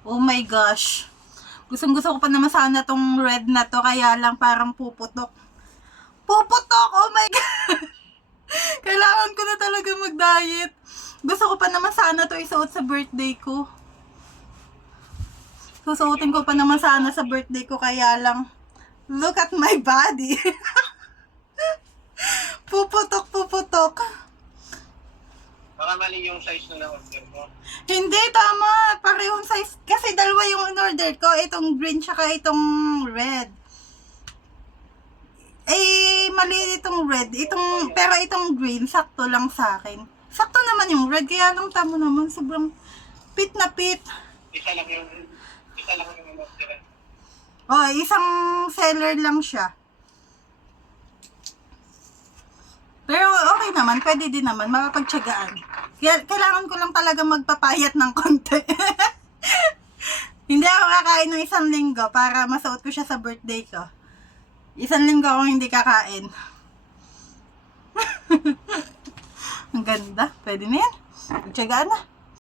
Oh my gosh. Gustong gusto ko pa naman sana tong red na to, kaya lang parang puputok. Puputok! Oh my God! Kailangan ko na talaga mag-diet. Gusto ko pa naman sana to isuot sa birthday ko. Susuotin ko pa naman sana sa birthday ko, kaya lang, look at my body. puputok, puputok. Baka mali yung size na na-order mo. Hindi, tama. Size. Kasi dalawa yung in-order ko. Itong green tsaka itong red. Eh, mali itong red. Itong, pero itong green, sakto lang sa akin. Sakto naman yung red. Kaya lang tamo naman. Sobrang pit na pit. Isa lang yung, isa lang yung in-order. Oh, isang seller lang siya. Pero okay naman, pwede din naman, makapagtsagaan. Kailangan ko lang talaga magpapayat ng konti. kakain ng isang linggo para masuot ko siya sa birthday ko. Isang linggo akong hindi kakain. Ang ganda. Pwede na yan. Magtsagaan na.